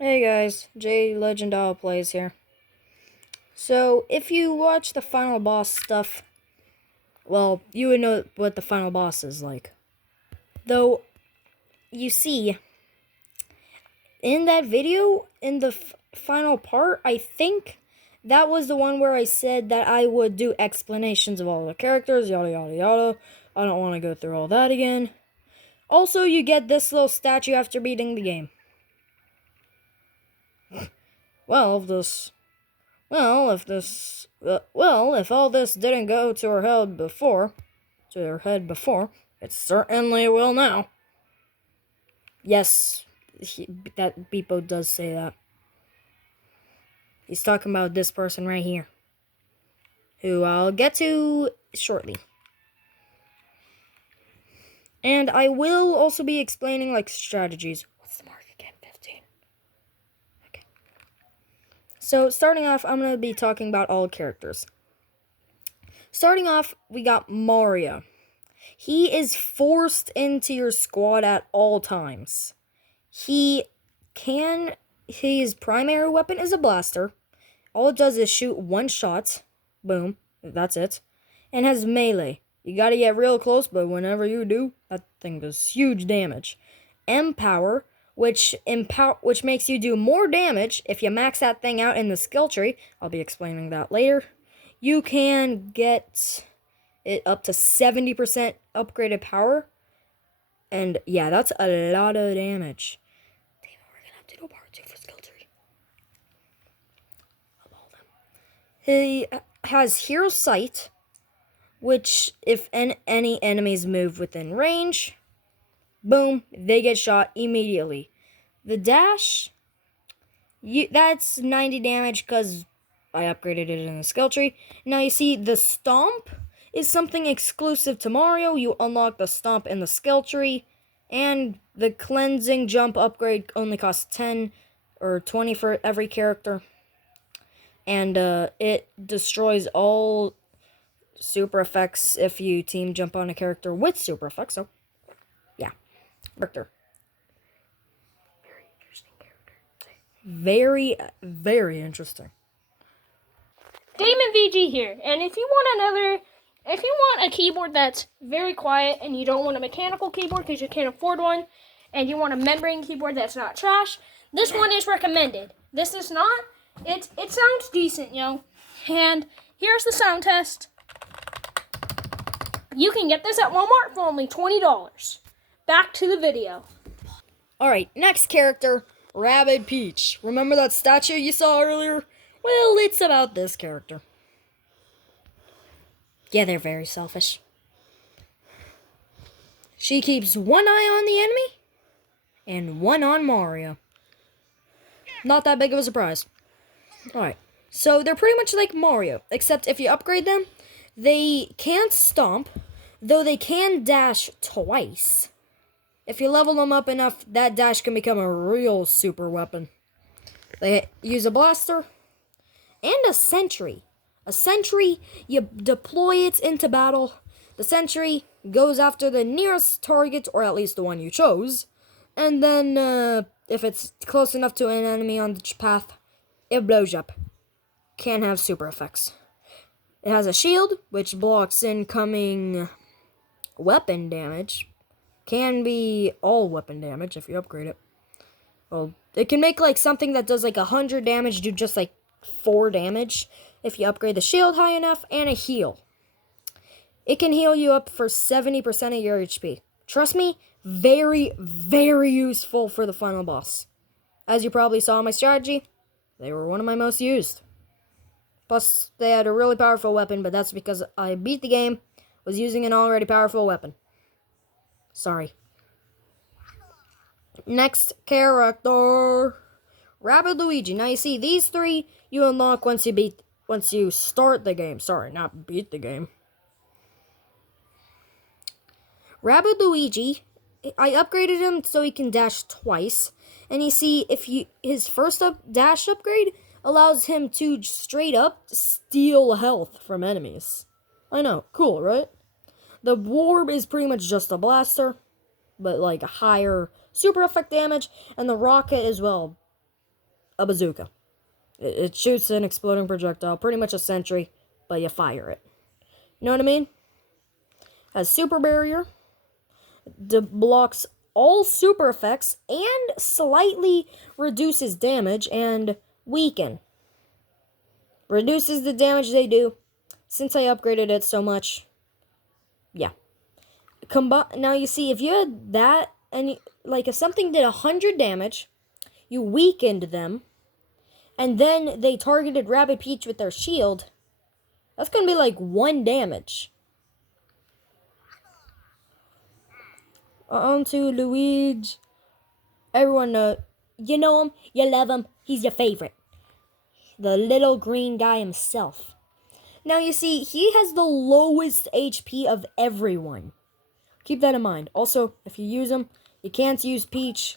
Hey guys, J Legend All Plays here. So, if you watch the final boss stuff, well, you would know what the final boss is like. Though, you see, in that video, in the final part, I think that was the one where I said that I would do explanations of all the characters, yada yada yada. I don't want to go through all that again. Also, you get this little statue after beating the game. Well, if all this didn't go to her head before, it certainly will now. Yes, that Beepo does say that. He's talking about this person right here, who I'll get to shortly. And I will also be explaining, strategies. What's the mark again? 15. Okay. So, starting off, I'm going to be talking about all characters. Starting off, we got Mario. He is forced into your squad at all times. His primary weapon is a blaster. All it does is shoot one shot. Boom. That's it. And has melee. You gotta get real close, but whenever you do, that thing does huge damage. Empower, which makes you do more damage if you max that thing out in the skill tree. I'll be explaining that later. You can get it up to 70% upgraded power. And yeah, that's a lot of damage. Damn it, we're gonna have to do part 2 for skill tree. Of all them. He has Hero Sight, which if any enemies move within range, boom, they get shot immediately. The dash, that's 90 damage because I upgraded it in the skill tree. Now you see the stomp is something exclusive to Mario. You unlock the stomp in the skill tree. And the cleansing jump upgrade only costs 10 or 20 for every character. And it destroys all super effects if you team jump on a character with super effects. So, yeah. Character. Very interesting character. Very, very interesting. Damon VG here, and if you want a keyboard that's very quiet and you don't want a mechanical keyboard because you can't afford one, and you want a membrane keyboard that's not trash, this one is recommended. This is not. It sounds decent, And here's the sound test. You can get this at Walmart for only $20. Back to the video. Alright, next character, Rabbid Peach. Remember that statue you saw earlier? Well, it's about this character. Yeah, they're very selfish. She keeps one eye on the enemy and one on Mario. Not that big of a surprise. Alright, so they're pretty much like Mario, except if you upgrade them, they can't stomp, though they can dash twice. If you level them up enough, that dash can become a real super weapon. They use a blaster and a sentry. A sentry, you deploy it into battle. The sentry goes after the nearest target, or at least the one you chose. And then, if it's close enough to an enemy on the path, it blows up. Can have super effects. It has a shield, which blocks incoming weapon damage. Can be all weapon damage if you upgrade it. Well, it can make something that does 100 damage do just 4 damage if you upgrade the shield high enough, and a heal. It can heal you up for 70% of your HP. Trust me, very, very useful for the final boss. As you probably saw in my strategy, they were one of my most used. Plus, they had a really powerful weapon, but that's because I beat the game, was using an already powerful weapon. Sorry. Next character, Rabbid Luigi. Now you see these three you unlock once you start the game. Sorry, not beat the game. Rabbid Luigi, I upgraded him so he can dash twice. And you see, his first dash upgrade allows him to straight up steal health from enemies. I know, cool, right? The Warb is pretty much just a blaster, but higher super effect damage, and the rocket as well. a bazooka. It shoots an exploding projectile, pretty much a sentry, but you fire it. You know what I mean? Has super barrier, blocks all super effects, and slightly reduces damage and weaken. Reduces the damage they do. Since I upgraded it so much, yeah. Now you see, if you had that, and if something did 100 damage, you weakened them, and then they targeted Rabbid Peach with their shield, that's gonna be like 1 damage. On to Luigi. Everyone you know him, you love him, he's your favorite. The little green guy himself. Now you see, he has the lowest HP of everyone. Keep that in mind. Also, if you use him, you can't use Peach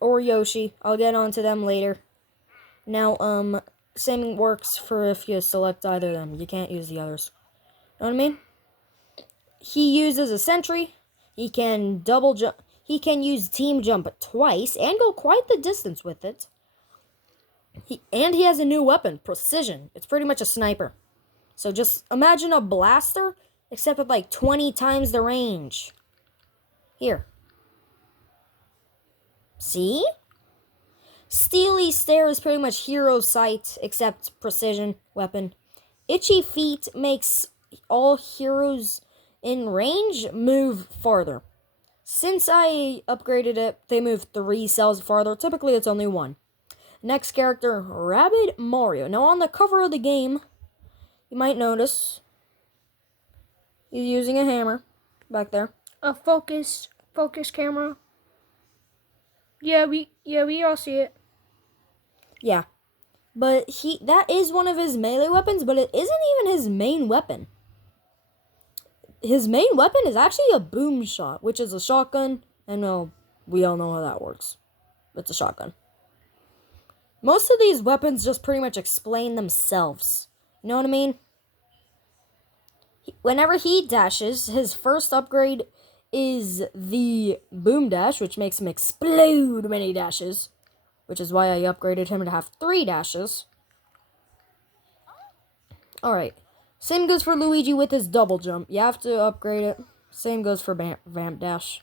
or Yoshi. I'll get onto them later. Now, same works for if you select either of them. You can't use the others. Know what I mean? He uses a sentry. He can double jump. He can use team jump twice and go quite the distance with it. He has a new weapon, precision. It's pretty much a sniper. So just imagine a blaster, except with like 20 times the range. Here. See? Steely Stare is pretty much hero sight, except precision weapon. Itchy Feet makes all heroes in range move farther. Since I upgraded it, they move 3 cells farther. Typically, it's only 1. Next character, Rabbid Mario. Now, on the cover of the game, you might notice he's using a hammer back there. A focus camera. Yeah, we all see it. Yeah. But that is one of his melee weapons, but it isn't even his main weapon. His main weapon is actually a boom shot, which is a shotgun, and we all know how that works. It's a shotgun. Most of these weapons just pretty much explain themselves. You know what I mean? Whenever he dashes, his first upgrade is the boom dash, which makes him explode many dashes, which is why I upgraded him to have 3 dashes. Alright. Same goes for Luigi with his double jump. You have to upgrade it. Same goes for Vamp Dash.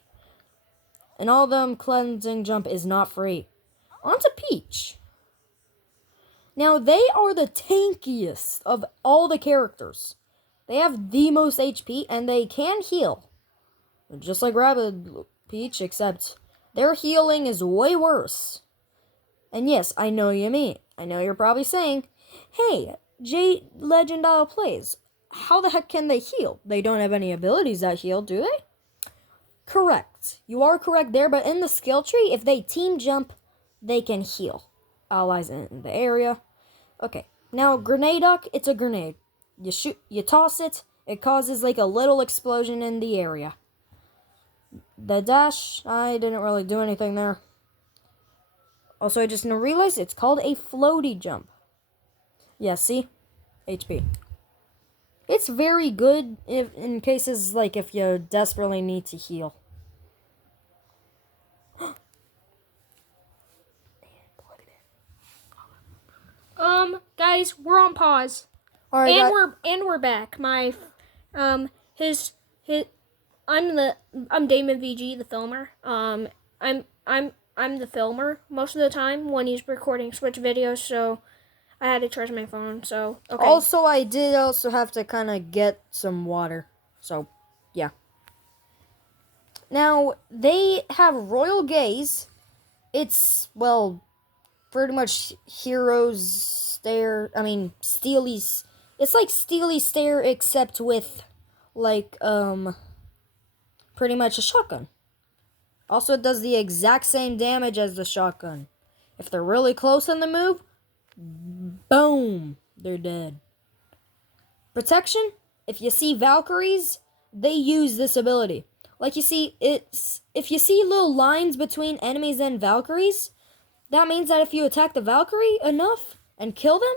And all of them, cleansing jump is not free. On to Peach. Now, they are the tankiest of all the characters. They have the most HP, and they can heal. Just like Rabbid Peach, except their healing is way worse. And yes, I know you mean. I know you're probably saying, hey, J Legend plays. How the heck can they heal? They don't have any abilities that heal, do they? Correct. You are correct there, but in the skill tree, if they team jump, they can heal allies in the area. Okay, now Grenade Duck, it's a grenade. You toss it, it causes like a little explosion in the area. The dash, I didn't really do anything there. Also, I just realized it's called a floaty jump. Yeah, see? HP. It's very good in cases like if you desperately need to heal. Guys, we're on pause. All right, we're back. I'm Damon VG, the filmer. I'm the filmer most of the time when he's recording Switch videos, so I had to charge my phone, so okay. Also, I did also have to kind of get some water. So, yeah. Now, they have Royal Gaze. It's, well, pretty much Heroes Stare. I mean, Steely's. It's like Steely Stare, except with, like, pretty much a shotgun. Also, it does the exact same damage as the shotgun. If they're really close on the move, boom, they're dead. Protection, if you see Valkyries, they use this ability. Like you see, if you see little lines between enemies and Valkyries, that means that if you attack the Valkyrie enough and kill them,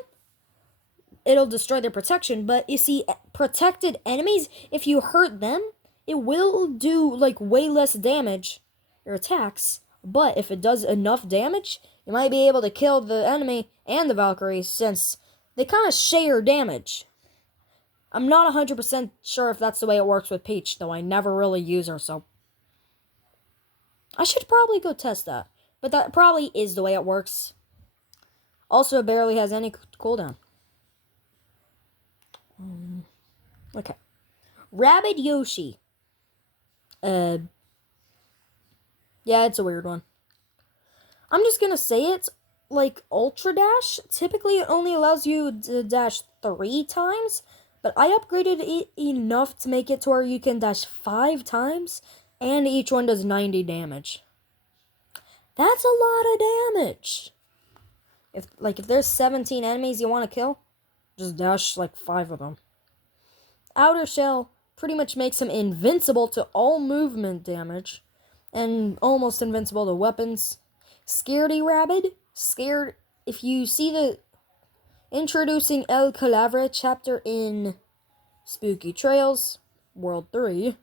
it'll destroy their protection. But you see, protected enemies, if you hurt them, it will do like way less damage, your attacks. But if it does enough damage, you might be able to kill the enemy and the Valkyrie since they kind of share damage. I'm not 100% sure if that's the way it works with Peach, though I never really use her, so I should probably go test that. But that probably is the way it works. Also, it barely has any cooldown. Okay. Rabbid Yoshi. Yeah, it's a weird one. I'm just gonna say it. Like Ultra Dash, typically it only allows you to dash 3 times, but I upgraded it enough to make it to where you can dash 5 times, and each one does 90 damage. That's a lot of damage. If there's 17 enemies you want to kill, just dash like 5 of them. Outer Shell pretty much makes him invincible to all movement damage, and almost invincible to weapons. Scaredy Rabbid. Scared. If you see the introducing El Calavera chapter in Spooky Trails, World 3,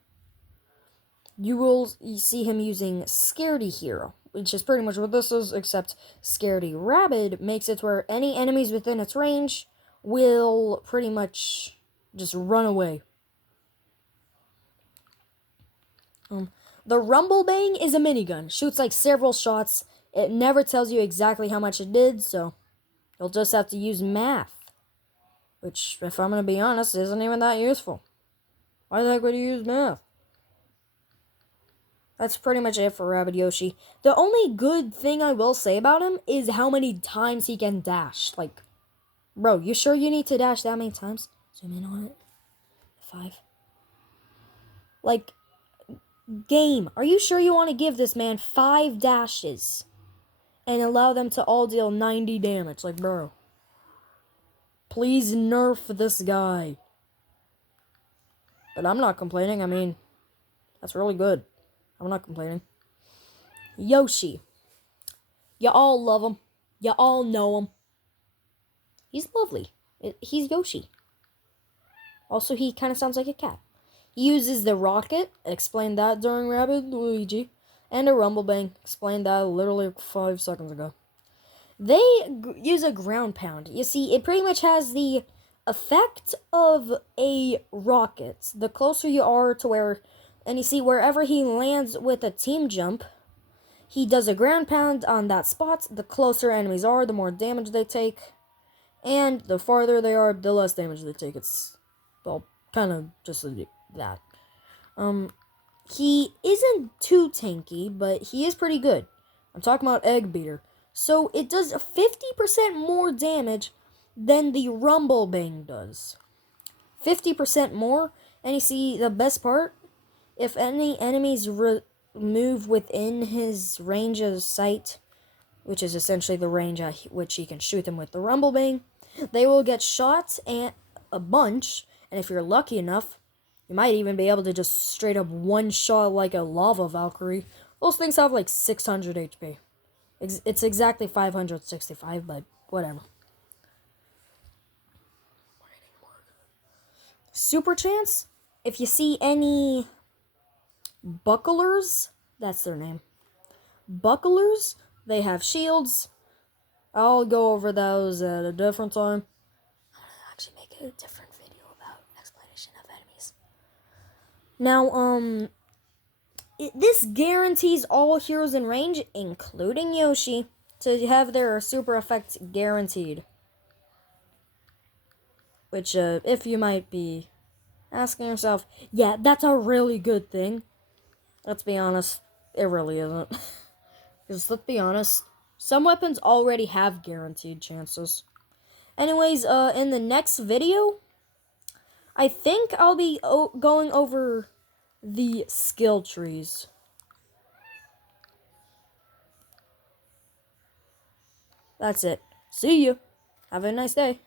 you will see him using Scaredy Hero, which is pretty much what this is, except Scaredy Rabbid makes it where any enemies within its range will pretty much just run away. The Rumble Bang is a minigun. Shoots like several shots. It never tells you exactly how much it did, so you'll just have to use math. Which, if I'm going to be honest, isn't even that useful. Why the heck would you use math? That's pretty much it for Rabbid Yoshi. The only good thing I will say about him is how many times he can dash. Like, bro, you sure you need to dash that many times? Zoom in on it. 5. Like, game, are you sure you want to give this man 5 dashes and allow them to all deal 90 damage? Like, bro, please nerf this guy. But I'm not complaining. I mean, that's really good. I'm not complaining. Yoshi. You all love him. You all know him. He's lovely. He's Yoshi. Also, he kind of sounds like a cat. He uses the rocket, explained that during Rabbid Luigi, and a Rumble Bang, explained that literally 5 seconds ago. They use a ground pound. You see, it pretty much has the effect of a rocket. The closer you are to where, and you see, wherever he lands with a team jump, he does a ground pound on that spot. The closer enemies are, the more damage they take, and the farther they are, the less damage they take. It's, well, kind of just that. He isn't too tanky, but he is pretty good. I'm talking about Egg Beater. So it does 50% more damage than the Rumble Bang does. 50% more. And you see, the best part, if any enemies move within his range of sight, which is essentially the range at which he can shoot them with the Rumble Bang, they will get shot and a bunch. And if you're lucky enough, you might even be able to just straight up one-shot like a Lava Valkyrie. Those things have like 600 HP. It's exactly 565, but whatever. Super Chance, if you see any bucklers, that's their name. Bucklers, they have shields. I'll go over those at a different time. I'm gonna actually make a different video about explanation of enemies. Now, this guarantees all heroes in range, including Yoshi, to have their super effects guaranteed. Which, if you might be asking yourself, yeah, that's a really good thing. Let's be honest, it really isn't. Because let's be honest, some weapons already have guaranteed chances. Anyways, in the next video, I think I'll be going over the skill trees. That's it. See you. Have a nice day.